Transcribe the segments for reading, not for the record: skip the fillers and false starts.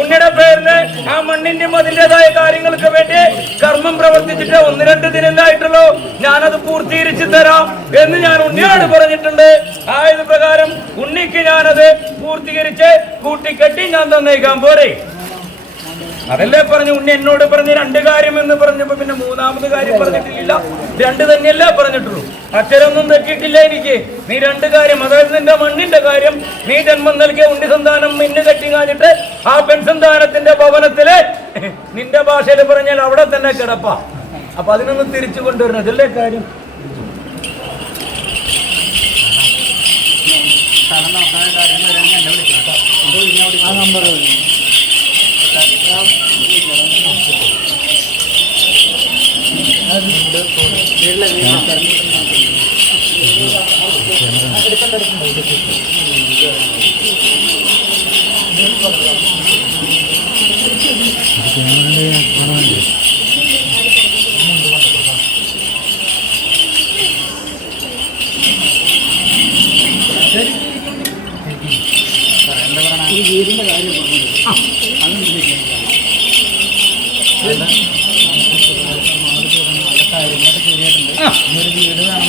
ഉണ്ണിയുടെ പേരിന് ആ മണ്ണിന്റെയും അതിൻ്റെതായ കാര്യങ്ങൾക്ക് വേണ്ടി കർമ്മം പ്രവർത്തിച്ചിട്ട് 1-2 ദിനങ്ങളായിട്ടുള്ളൂ. ഞാനത് പൂർത്തീകരിച്ചു തരാം എന്ന് ഞാൻ ഉണ്ണിയോട് പറഞ്ഞിട്ടുണ്ട്. ആയത് പ്രകാരം ഉണ്ണിക്ക് ഞാനത് പൂർത്തീകരിച്ച് കൂട്ടിക്കെട്ടി ഞാൻ തന്നേക്കാൻ പോരെ. അതല്ലേ പറഞ്ഞു. ഉണ്ണി എന്നോട് പറഞ്ഞ് 2 കാര്യം എന്ന് പറഞ്ഞപ്പോ പിന്നെ 3ാമത് കാര്യം പറഞ്ഞിട്ടില്ല. 2 തന്നെയല്ലേ പറഞ്ഞിട്ടുള്ളൂ. അക്ഷരമൊന്നും തെറ്റിയിട്ടില്ല എനിക്ക്. നീ 2 കാര്യം, അതായത് നിന്റെ മണ്ണിന്റെ കാര്യം, നീ ജന്മം നൽകിയ ഉണ്ണി സന്താനം മിന്നു കെട്ടി കാഞ്ഞിട്ട് ആ പെൺസന്താനത്തിന്റെ ഭവനത്തില് നിന്റെ ഭാഷയിൽ പറഞ്ഞാൽ അവിടെ തന്നെ കിടപ്പാ. അപ്പൊ അതിനൊന്ന് തിരിച്ചു കൊണ്ടുവരണം. അതല്ലേ കാര്യം.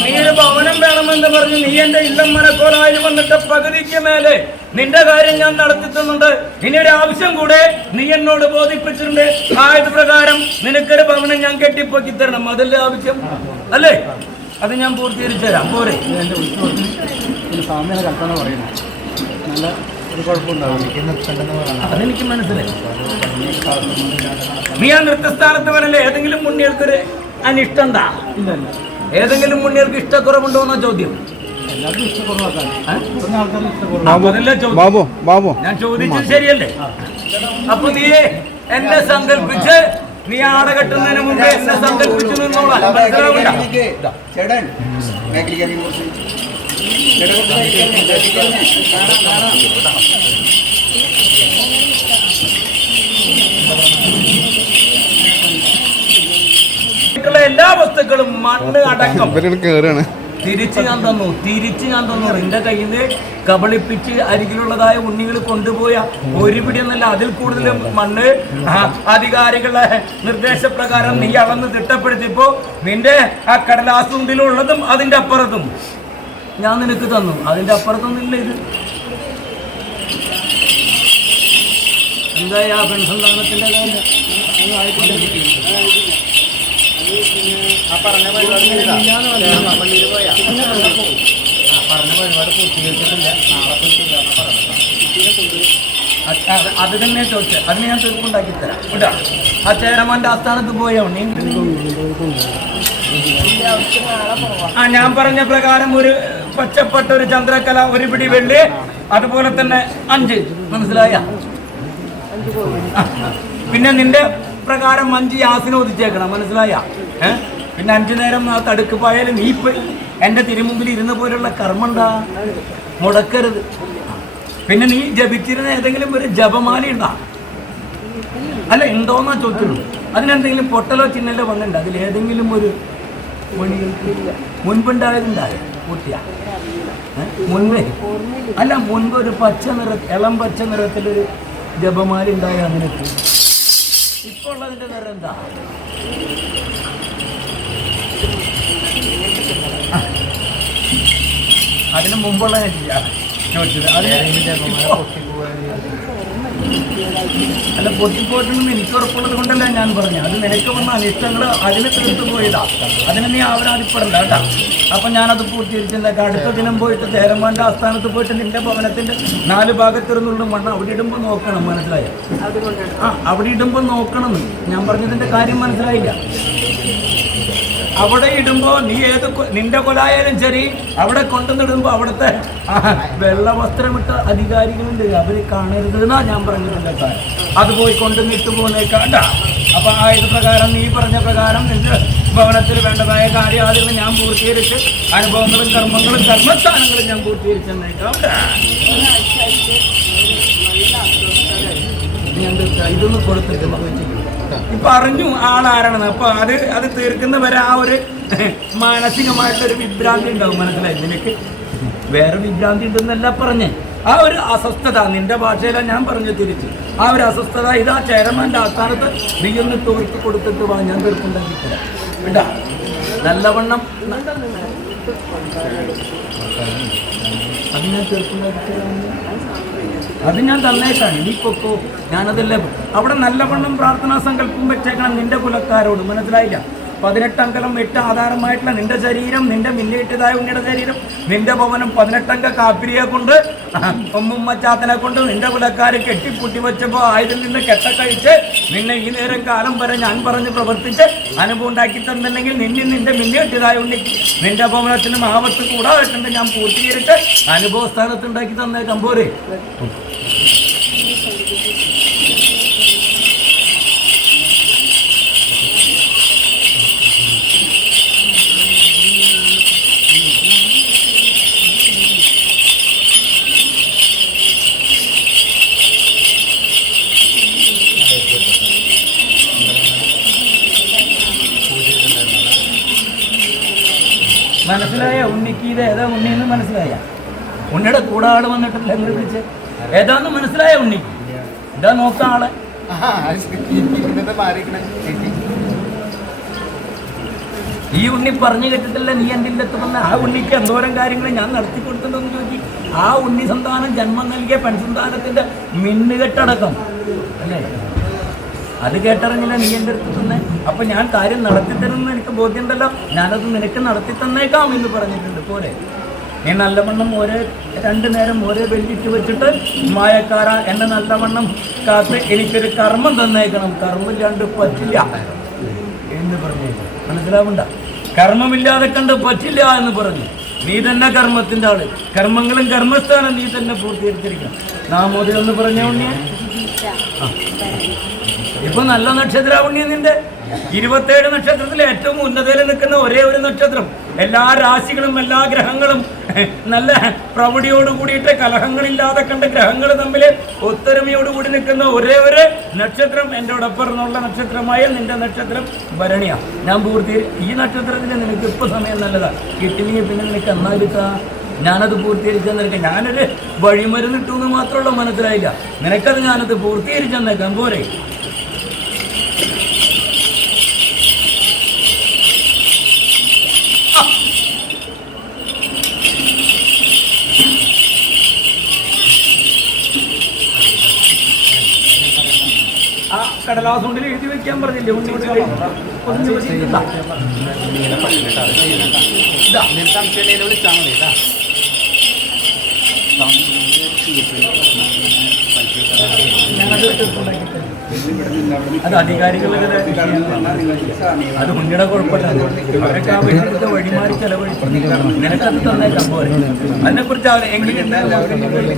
നീയൊരു ഭവനം വേണമെന്ന് പറഞ്ഞ് നീ എന്റെ ഇല്ലം മനക്കോലായി വന്നിട്ട് പകുതിക്ക് മേലെ നിന്റെ കാര്യം ഞാൻ നടത്തി തന്നുണ്ട്. ഇനി ഒരു ആവശ്യം കൂടെ നീ എന്നോട് ബോധിപ്പിച്ചിട്ടുണ്ട്. ആയത് പ്രകാരം നിനക്കൊരു ഭവനം ഞാൻ കെട്ടിപ്പൊക്കി തരണം. അതല്ലേ ആവശ്യം അല്ലേ? അത് ഞാൻ പൂർത്തീകരിച്ചു തരാം പോരെ. അതെനിക്ക് മനസ്സിലായി. നീ ആ നൃത്തസ്ഥാനത്ത് വരല്ലേ? ഏതെങ്കിലും മുന്നികൾക്കൊരു അനിഷ്ടണ്ടാ? ഏതെങ്കിലും മുന്നികൾക്ക് ഇഷ്ടക്കുറവുണ്ടോ എന്നോ ചോദ്യം? ഞാൻ ചോദിച്ചത് ശരിയല്ലേ? അപ്പൊ നീ എന്നെ സങ്കല്പിച്ച് നീ ആട കെട്ടുന്നതിന് മുമ്പ് എന്നെ സങ്കല്പിച്ചു നിന്നോളാം. എല്ലാ വസ്തുക്കളും മണ്ണ് അടക്കം തിരിച്ചു ഞാൻ തന്നു. എന്റെ കയ്യിൽ നിന്ന് കബളിപ്പിച്ച് അരികിലുള്ളതായ ഉണ്ണികൾ കൊണ്ടുപോയ ഒരു പിടിയൊന്നല്ല, അതിൽ കൂടുതലും മണ്ണ് അധികാരികളുടെ നിർദ്ദേശപ്രകാരം നീ അളന്ന് തിട്ടപ്പെടുത്തിയപ്പോ നിന്റെ ആ കടലാസുണ്ടിലുള്ളതും അതിന്റെ അപ്പുറത്തും ഞാൻ നിനക്ക് തന്നു. അതിന്റെ അപ്പുറത്തൊന്നുമില്ല. ഇത് എന്തായി ആ പെൺസന്താനത്തിന്റെ കാര്യം? പറഞ്ഞ പരിപാടി പൂർത്തീകരിച്ചിട്ടില്ല. അത് തന്നെ ചോദിച്ചത്. അതിന് ഞാൻ തീർപ്പുണ്ടാക്കി തരാം കേട്ടോ. ആ ചേരമാന്റെ ആസ്ഥാനത്ത് പോയോ നീ? ഞാൻ പറഞ്ഞ പ്രകാരം ഒരു പച്ചപ്പെട്ട ഒരു ചന്ദ്രക്കല, ഒരു പിടി വെള്ളി, അതുപോലെ തന്നെ 5. മനസ്സിലായ? പിന്നെ നിന്റെ പ്രകാരം 5 യാസിനെ ഒതിച്ചേക്കണം. മനസ്സിലായ? പിന്നെ 5 നേരം ആ തടുക്ക് പോയാലും നീ ഇപ്പൊ എന്റെ തിരുമുമ്പിൽ ഇരുന്ന പോലുള്ള കർമ്മം എന്താ മുടക്കരുത്. പിന്നെ നീ ജപിച്ചിരുന്ന ഏതെങ്കിലും ഒരു ജപമാല ഉണ്ടാ? അല്ല, ഉണ്ടോന്നാ ചോദിച്ചുള്ളൂ. അതിനെന്തെങ്കിലും പൊട്ടലോ ചിന്നലോ വന്നിട്ടുണ്ട്? അതിലേതെങ്കിലും ഒരു മുൻപുണ്ടായതുണ്ടായ പൂർത്തിയാ? മുൻപേ അല്ല, മുൻപ് ഒരു പച്ച ഇളം പച്ച നിറത്തിലൊരു ജപമാല ഉണ്ടായ അങ്ങനെ ഇപ്പോൾ ഉള്ളതിൻ്റെ നിറം എന്താ? അതിന് മുമ്പുള്ള ചോദിച്ചത് അല്ല, പൊട്ടിപ്പോയിട്ടൊന്നും എനിക്ക് ഉറപ്പുള്ളത് കൊണ്ടല്ല ഞാൻ പറഞ്ഞു. അത് നിനക്ക് വന്ന അനിഷ്ടങ്ങൾ അതിന് തീർത്തു പോയതാ. അതിന് നീ ആവരാതിപ്പെടണ്ട കേട്ടാ. അപ്പം ഞാനത് പൂർത്തീകരിച്ചെന്താ, അടുത്ത ദിനം പോയിട്ട് തേരമാൻ്റെ ആസ്ഥാനത്ത് പോയിട്ട് നിന്റെ ഭവനത്തിൻ്റെ 4 ഭാഗത്തിരുന്നുള്ള മണ്ണ് അവിടെ ഇടുമ്പോൾ നോക്കണം, മനസ്സിലായോ? അവിടെ ഇടുമ്പോൾ നോക്കണം. ഞാൻ പറഞ്ഞതിൻ്റെ കാര്യം മനസ്സിലായില്ല. അവിടെ ഇടുമ്പോൾ നീ നിന്റെ കൊലായാലും ശരി, അവിടെ കൊണ്ടുവന്നിടുമ്പോൾ അവിടുത്തെ വെള്ള വസ്ത്രമിട്ട അധികാരികളുണ്ട്, അവർ കാണരുത് എന്നാ ഞാൻ പറഞ്ഞിട്ടില്ല സാർ. അത് പോയി കൊണ്ടുവന്നിട്ട് പോന്നേക്കാണ്ട. അപ്പൊ ഇത് പ്രകാരം നീ പറഞ്ഞ പ്രകാരം നിന്റെ ഭവനത്തിൽ വേണ്ടതായ കാര്യാദികൾ ഞാൻ പൂർത്തീകരിച്ച് അനുഭവങ്ങളും കർമ്മങ്ങളും കർമ്മസ്ഥാനങ്ങളും ഞാൻ പൂർത്തീകരിച്ചേക്കാം. ഇതൊന്നും കൊടുത്തിട്ട് ഇപ്പൊ അറിഞ്ഞു ആളാരാണെന്ന്. അപ്പൊ അത് തീർക്കുന്നവരെ ആ ഒരു മാനസികമായിട്ടൊരു വിഭ്രാന്തി ഉണ്ടാവും, മനസ്സിലായി നിനക്ക്? വേറെ വിഭ്രാന്തി ഉണ്ടെന്നല്ല പറഞ്ഞേ. ആ ഒരു അസ്വസ്ഥത നിന്റെ ഭാഷയിലാണ് ഞാൻ പറഞ്ഞു തിരിച്ച്. ആ ഒരു അസ്വസ്ഥത ഇതാ ചെയർമാൻ്റെ ആസ്ഥാനത്ത് നീ ഒന്ന് തോർത്ത് കൊടുത്തിട്ട് വാ, ഞാൻ തീർപ്പുണ്ടാക്കി തരാം കേട്ടാ. നല്ലവണ്ണം അത് ഞാൻ തീർപ്പുണ്ടാക്കി തരാം. അത് ഞാൻ തന്നേക്കാണ്, നീ പൊക്കോ. ഞാനതല്ലേ അവിടെ നല്ലവണ്ണം പ്രാർത്ഥനാ സങ്കല്പം വെച്ചേക്കണം നിന്റെ കുലക്കാരോട്, മനസ്സിലായില്ല? 18 അംഗം 8 ആധാരമായിട്ടുള്ള നിന്റെ ശരീരം, നിന്റെ മിന്നിട്ടതായ ഉണ്ണിയുടെ ശരീരം, നിന്റെ ഭവനം 18 അംഗ കാപ്പിരിയെ കൊണ്ട് ഉമ്മുമ്മച്ചാത്തനെ കൊണ്ട് നിന്റെ കുലക്കാരെ കെട്ടിപ്പൂട്ടി വെച്ചപ്പോൾ ആയതിൽ നിന്ന് കെട്ടക്കഴിച്ച് നിന്നെ ഈ നേരം കാലം വരെ ഞാൻ പറഞ്ഞ് പ്രവർത്തിച്ച് അനുഭവം ഉണ്ടാക്കി തന്നില്ലെങ്കിൽ നിന്റെ മിന്നിട്ടതായ ഉണ്ണിക്ക് നിന്റെ ഭവനത്തിനും ആപത്ത് കൂടാതെ ഞാൻ പൂർത്തീകരിച്ച് അനുഭവ സ്ഥാനത്ത് ഉണ്ടാക്കി തന്നേക്കാം പോരെ. മനസ്സിലായ ഉണ്ണിക്ക് ഇത് ഏതാ ഉണ്ണിന്ന് മനസ്സിലായ? ഉണ്ണിയുടെ കൂടെ ആള് വന്നിട്ടില്ല എന്ന് വിളിച്ച് ഏതാന്ന് മനസ്സിലായ ഉണ്ണിക്ക്? എന്താ നോക്കാം ആളെ. ഈ ഉണ്ണി പറഞ്ഞു കേട്ടിട്ടില്ല നീ എൻ്റെ ഇല്ലത്ത് വന്ന ആ ഉണ്ണിക്ക് എന്തോരം കാര്യങ്ങൾ ഞാൻ നടത്തി കൊടുത്തിട്ടുണ്ടെന്ന് ചോദിച്ചു. ആ ഉണ്ണി സന്താനം ജന്മം നൽകിയ പെൺസന്താനത്തിന്റെ മിന്നുകെട്ടടക്കം അല്ലേ, അത് കേട്ടറിഞ്ഞില്ല നീ എൻ്റെ അടുത്ത് തന്നെ. അപ്പൊ ഞാൻ കാര്യം നടത്തിത്തരുമെന്ന് എനിക്ക് ബോധ്യമുണ്ടല്ലോ, ഞാനത് നിനക്ക് നടത്തി തന്നേക്കാം എന്ന് പറഞ്ഞിട്ടുണ്ട് പോരെ. നീ നല്ലവണ്ണം 2 നേരം ഓരോ വെല്ലിട്ട് വെച്ചിട്ട് മായക്കാര എന്നെ നല്ലവണ്ണം കാത്ത് എനിക്കൊരു കർമ്മം തന്നേക്കണം. കർമ്മം രണ്ട് പറ്റില്ല എന്ന് പറഞ്ഞു, മനസ്സിലാവണ്ട? കർമ്മമില്ലാതെ കണ്ട് പറ്റില്ല എന്ന് പറഞ്ഞു. നീ തന്നെ കർമ്മത്തിന്റെ ആള്, കർമ്മങ്ങളും കർമ്മസ്ഥാനം നീ തന്നെ പൂർത്തീകരിച്ചിരിക്കണം. നാമോദയം എന്ന് പറഞ്ഞ ഉണ്ണിയെ ഇപ്പൊ നല്ല നക്ഷത്ര ഉണ്ണിയ നിന്റെ 27 നക്ഷത്രത്തിൽ ഏറ്റവും ഉന്നതയിൽ നിൽക്കുന്ന ഒരേ ഒരു നക്ഷത്രം. എല്ലാ രാശികളും എല്ലാ ഗ്രഹങ്ങളും നല്ല പ്രൗഢിയോട് കൂടിയിട്ട് കലഹങ്ങളില്ലാതെ കണ്ട് ഗ്രഹങ്ങൾ തമ്മിൽ ഒത്തൊരുമയോടുകൂടി നിൽക്കുന്ന ഒരേ ഒരു നക്ഷത്രം എൻ്റെ ഒടപ്പുറന്നുള്ള നക്ഷത്രമായ നിന്റെ നക്ഷത്രം ഭരണിയാ. ഞാൻ ഈ നക്ഷത്രത്തിന് നിനക്ക് ഇപ്പൊ സമയം നല്ലതാ, കിട്ടില്ലെങ്കിൽ പിന്നെ നിനക്ക് എന്നാലിട്ടാ ഞാനത് പൂർത്തീകരിച്ചെന്നിരിക്കാം. ഞാനൊരു വഴിമരുന്ന് ഇട്ടു മാത്രമുള്ള മനസ്സിലായില്ല, നിനക്കത് ഞാനത് പൂർത്തീകരിച്ചെന്നേക്കാം പോരെ. ആ കടലാസ് കൊണ്ടിൽ എഴുതി വെക്കാൻ പറഞ്ഞില്ലേ ഉണ്ണിയോട്? അത് അധികാരികളുടെ അത് ഉണ്ണിയുടെ കുഴപ്പമില്ല, അവരൊക്കെ ആ വീട്ടിലത്തെ വഴിമാറി ചെലവഴിച്ചു നിനക്കത് തന്നേക്കാം പോലെ. അതിനെക്കുറിച്ച് അവർ എങ്ങനെയുണ്ട്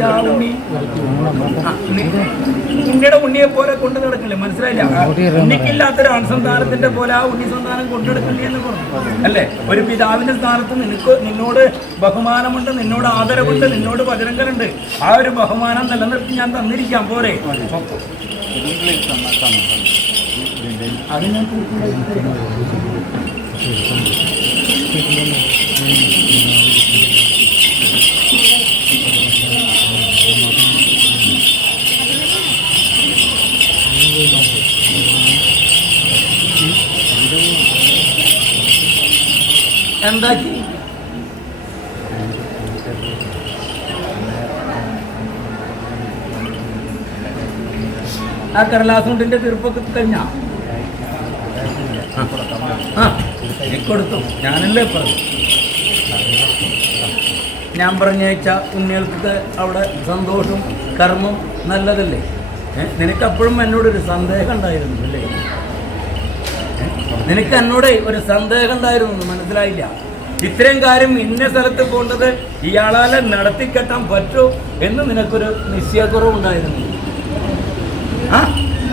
ആ ഉണ്ണി ഉണ്ണിയുടെ ഉണ്ണിയെ പോലെ കൊണ്ടു നടക്കില്ലേ, മനസ്സിലായില്ല? ഉണ്ണിക്കില്ലാത്തൊരു അനുസന്ധാനത്തിന്റെ പോലെ ആ ഉണ്ണി സന്താനം കൊണ്ടെടുക്കില്ലേ എന്ന് പറഞ്ഞു അല്ലേ. ഒരു പിതാവിന്റെ സ്ഥാനത്ത് നിന്നോട് ബഹുമാനമുണ്ട്, നിന്നോട് ആദരവുണ്ട്, നിന്നോട് വചനങ്ങളുണ്ട്. ആ ഒരു ബഹുമാനം നിലനിർത്തി ഞാൻ തന്നിരിക്കാം പോരെ. അത് ഞാൻ എന്താക്കി? ആ കടലാസ് കൊണ്ടിന്റെ തീർപ്പൊക്കെ കഴിഞ്ഞാ കൊടുത്തു. ഞാനല്ലേ പറഞ്ഞു, ഞാൻ പറഞ്ഞയച്ച ഉണ്ണികൾക്ക് അവിടെ സന്തോഷവും കർമ്മം നല്ലതല്ലേ? നിനക്കപ്പോഴും എന്നോടൊരു സന്ദേഹം ഉണ്ടായിരുന്നു അല്ലേ? നിനക്ക് എന്നോട് ഒരു സന്ദേഹം ഉണ്ടായിരുന്നു, മനസ്സിലായില്ല? ഇത്രയും കാര്യം ഇന്ന സ്ഥലത്ത് പോകേണ്ടത് ഇയാളാലെ നടത്തിക്കെട്ടാൻ പറ്റുമോ എന്ന് നിനക്കൊരു നിശ്ചയക്കുറവുണ്ടായിരുന്നു. ആ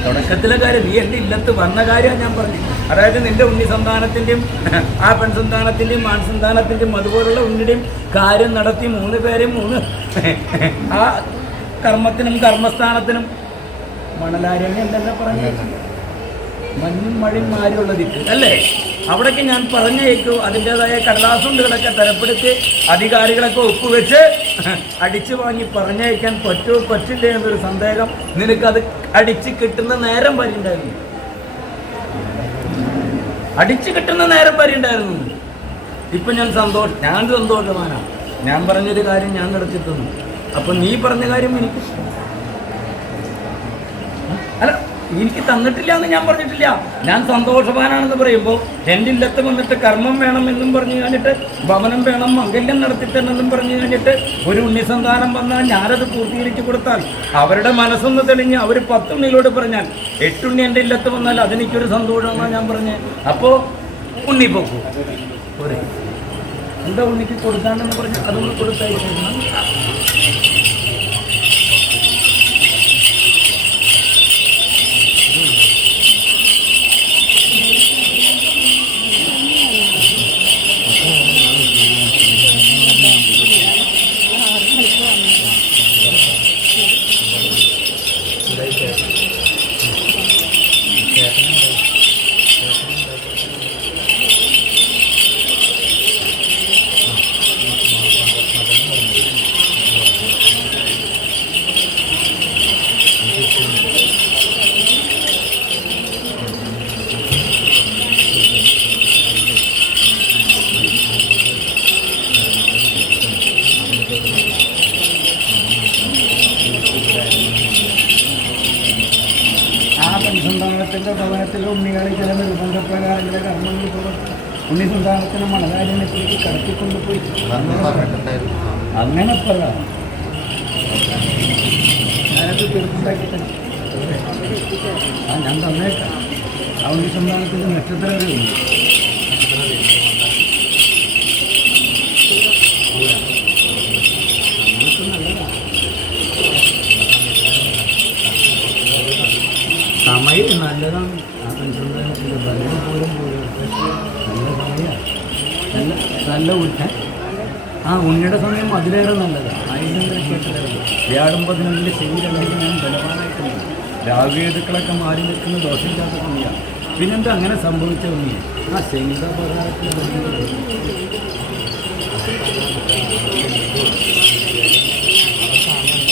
തുടക്കത്തിലെ കാര്യം നീ എൻ്റെ ഇല്ലത്ത് വന്ന കാര്യമാണ് ഞാൻ പറഞ്ഞു. അതായത് നിന്റെ ഉണ്ണി സന്താനത്തിൻ്റെയും ആ പെൺസന്താനത്തിൻ്റെയും ആൺസന്താനത്തിൻ്റെയും അതുപോലുള്ള ഉണ്ണിയുടെയും കാര്യം നടത്തി 3 പേരെയും 3 ആ കർമ്മത്തിനും കർമ്മസ്ഥാനത്തിനും മണലാരണ്യം എന്തെല്ലാം പറഞ്ഞു, മഞ്ഞും മഴയും മാരിയുള്ള ദിക്ക് അല്ലേ? അവിടേക്ക് ഞാൻ പറഞ്ഞേക്കു. അതിൻ്റെതായ കടലാസുണ്ടുകളൊക്കെ തരപ്പെടുത്തി അധികാരികളൊക്കെ ഒപ്പുവെച്ച് അടിച്ചു വാങ്ങി പറഞ്ഞയക്കാൻ പറ്റുമോ പറ്റില്ല എന്നൊരു സന്ദേഹം നിനക്കത് അടിച്ച് കിട്ടുന്ന നേരം വരെ ഉണ്ടായിരുന്നു. അടിച്ചു കിട്ടുന്ന നേരം വരെ ഉണ്ടായിരുന്നു. ഇപ്പം ഞാൻ സന്തോഷവാനാണ്. ഞാൻ പറഞ്ഞൊരു കാര്യം ഞാൻ നടത്തി തന്നു. അപ്പം നീ പറഞ്ഞ കാര്യം എനിക്ക് തന്നിട്ടില്ല എന്ന് ഞാൻ പറഞ്ഞിട്ടില്ല. ഞാൻ സന്തോഷവാനാണെന്ന് പറയുമ്പോൾ എൻ്റെ ഇല്ലത്ത് വന്നിട്ട് കർമ്മം വേണം എന്നും പറഞ്ഞു കഴിഞ്ഞിട്ട്, ഭവനം വേണം, മംഗല്യം നടത്തിത്തന്നെന്നും പറഞ്ഞു കഴിഞ്ഞിട്ട് ഒരു ഉണ്ണിസന്താനം വന്നാൽ ഞാനത് പൂർത്തീകരിച്ച് കൊടുത്താൽ അവരുടെ മനസ്സൊന്ന് തെളിഞ്ഞ് അവർ 10 ഉണ്ണിയിലോട് പറഞ്ഞാൽ 8 ഉണ്ണി എൻ്റെ ഇല്ലത്ത് വന്നാൽ അതെനിക്കൊരു സന്തോഷമെന്നാണ് ഞാൻ പറഞ്ഞത്. അപ്പോൾ ഉണ്ണി പോക്കൂ പോരെ, എന്താ ഉണ്ണിക്ക് കൊടുക്കാണ്ടെന്ന് പറഞ്ഞു അതൊന്ന് കൊടുത്തായിരുന്നു. സന്താനത്തിൻ്റെ ഭവനത്തിലെ ഉണ്ണികളെ ചില നിർബന്ധപ്രകാരങ്ങളുടെ കർമ്മങ്ങൾ ഉണ്ണി സന്താനത്തിന് മണലാരണ്യത്തിലേക്ക് കടത്തിക്കൊണ്ടുപോയി അങ്ങനെ പറയാം. ഞാനത് തീർപ്പുണ്ടാക്കി ഞാൻ തന്നേക്കാം. ആ ഉണ്ണി സന്താനത്തിൻ്റെ നക്ഷത്രങ്ങളുണ്ട്. സമയം നല്ലതാണ്. ആ പെൺസന്താനത്തിൻ്റെ ഭരണം പോലും നല്ല സമയമാണ്. നല്ല ആ ഉണ്ണിയുടെ സമയം അതിലേറെ നല്ലതാണ്. 1000 വ്യാഴം 11 ശരീരമല്ലെങ്കിൽ ഞാൻ ബലവാനായിട്ടുണ്ട്. രാഗേതുക്കളൊക്കെ മാറി നിൽക്കുന്ന ദോഷമില്ലാത്ത സമയമാണ്. പിന്നെന്താ അങ്ങനെ സംഭവിച്ച ഉണ്ണിയാണ് ആ ശനിത പ്രകാരത്തിൽ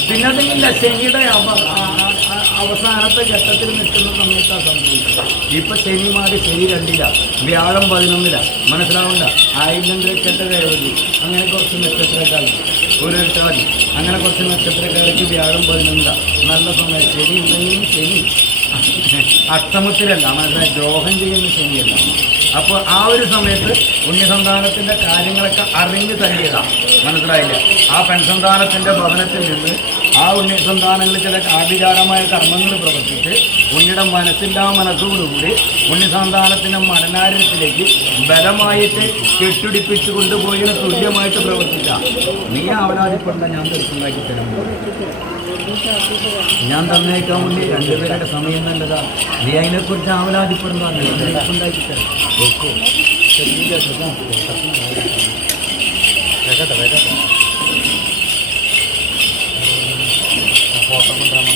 പിന്നെ അതില്ല. ശനിയുടെ അവസാനത്തെ ഘട്ടത്തിൽ നിൽക്കുന്ന സമയത്താണ് സംഭവിച്ചത്. ഇപ്പം ശനി മാറി ശനി 2 വ്യാഴം 11 മനസ്സിലാവണ്ട. 1000 കയറി അങ്ങനെ കുറച്ച് നക്ഷത്രക്കാർ ഒരു എട്ടാതി അങ്ങനെ കുറച്ച് നക്ഷത്രക്കാർക്ക് വ്യാഴം 11 നല്ല സമയം. ശനി ഉണ്ടെങ്കിലും ശനി അഷ്ടമത്തിലല്ല, മനസ്സിലായി, ദ്രോഹം ചെയ്യുന്ന ശനിയല്ല. അപ്പോൾ ആ ഒരു സമയത്ത് ഉണ്ണിസന്താനത്തിൻ്റെ കാര്യങ്ങളൊക്കെ അറിഞ്ഞ് തല്ലിയതാണ്, മനസ്സിലായില്ല. ആ പെൺസന്താനത്തിൻ്റെ ഭവനത്തിൽ നിന്ന് ആ ഉണ്ണിസന്താനങ്ങളിൽ ചില ആഭിചാരമായ കർമ്മങ്ങൾ പ്രവർത്തിച്ച് ഉണ്ണിയുടെ മനസ്സോടുകൂടി ഉണ്ണിസന്താനത്തിൻ്റെ മരണാരത്തിലേക്ക് ബലമായിട്ട് കെട്ടിടിപ്പിച്ച് കൊണ്ടുപോയതിന് തുല്യമായിട്ട് പ്രവർത്തിക്കാം. നീ അവലാതിപ്പെടേണ്ട, ഞാൻ തീർച്ചുണ്ടാക്കി തരുമ്പോൾ ഞാൻ തന്നേക്കാൻ വേണ്ടി 2 പേരുടെ സമയം നല്ലതാ. നീ അതിനെക്കുറിച്ച് ആവലാതിപ്പെടുന്നതാണ്. ഉണ്ടാക്കി തരാം. ഫോട്ടോ കൊണ്ടുവരാൻ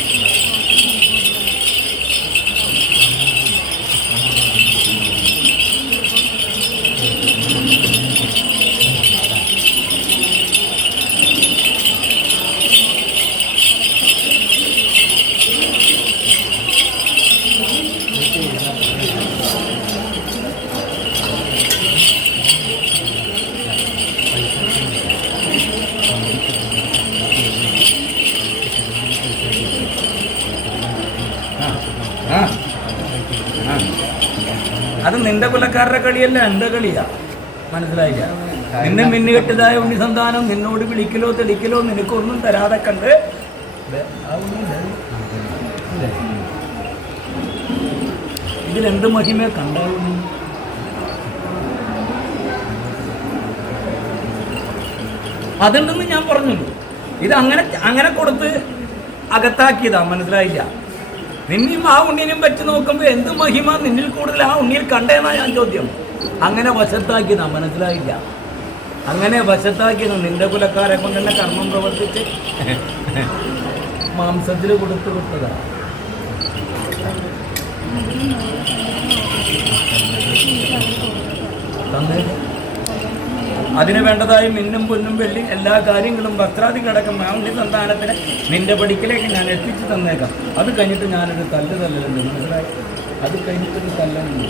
അത് നിന്റെ കുലക്കാരുടെ കളിയല്ല, എൻ്റെ കളിയാ. മനസ്സിലായില്ല? നിന്നെ മിന്നുകെട്ടതായ ഉണ്ണി സന്താനം നിന്നോട് വിളിക്കലോ തെളിക്കലോ നിനക്കൊന്നും തരാതെ കണ്ട് ഇതിലെന്ത് മഹിമയെ കണ്ടാവുന്നു? അതുണ്ടെന്ന് ഞാൻ പറഞ്ഞുള്ളൂ. ഇത് അങ്ങനെ കൊടുത്ത് അകത്താക്കിയതാ. മനസ്സിലായില്ല? നിന്നെയും ആ ഉണ്ണിനെയും വെച്ച് നോക്കുമ്പോൾ എന്ത് മഹിമ നിന്നിൽ കൂടുതൽ ആ ഉണ്ണിയിൽ കണ്ടേന്നാ ഞാൻ ചോദ്യം. അങ്ങനെ വശത്താക്കിയതാ. മനസ്സിലായില്ല? അങ്ങനെ വശത്താക്കിയത് നിന്റെ കുലക്കാരെ കൊണ്ട് തന്നെ കർമ്മം പ്രവർത്തിച്ച് മാംസത്തിൽ കൊടുത്തു വിട്ടതാ. അതിന് വേണ്ടതായി മിന്നും പൊന്നും വെള്ളി എല്ലാ കാര്യങ്ങളും വസ്ത്രാദികളടക്കം ആ ഉണ്ണി സന്താനത്തിന് നിന്റെ പഠിക്കലേക്ക് ഞാൻ എത്തിച്ചു തന്നേക്കാം. അത് കഴിഞ്ഞിട്ട് ഞാനൊരു തല്ലുണ്ട്. മനസ്സിലായി? അത് കഴിഞ്ഞിട്ടൊരു തല്ലുണ്ട്.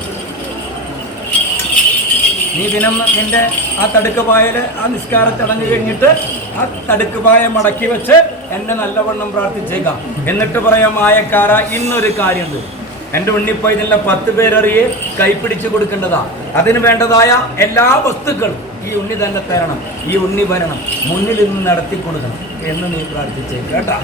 നീ ദിനം നിന്റെ ആ തടുക്കുപായൽ ആ നിസ്കാര ചടങ്ങ് കഴിഞ്ഞിട്ട് ആ തടുക്കുപായ മടക്കി വെച്ച് എന്നെ നല്ലവണ്ണം പ്രാർത്ഥിച്ചേക്കാം. എന്നിട്ട് പറയാം, ആയക്കാര ഇന്നൊരു കാര്യമുണ്ട്. എൻ്റെ ഉണ്ണിപ്പൈതലിനെ 10 പേരറിയെ കൈപ്പിടിച്ച് കൊടുക്കേണ്ടതാ. അതിന് വേണ്ടതായ എല്ലാ വസ്തുക്കളും ഈ ഉണ്ണി തന്നെ തരണം. ഈ ഉണ്ണി ഭരണം മുന്നിൽ നിന്ന് നടത്തി കൊടുക്കണം എന്ന് നീ പ്രാർത്ഥിച്ചേക്കാം കേട്ടോ.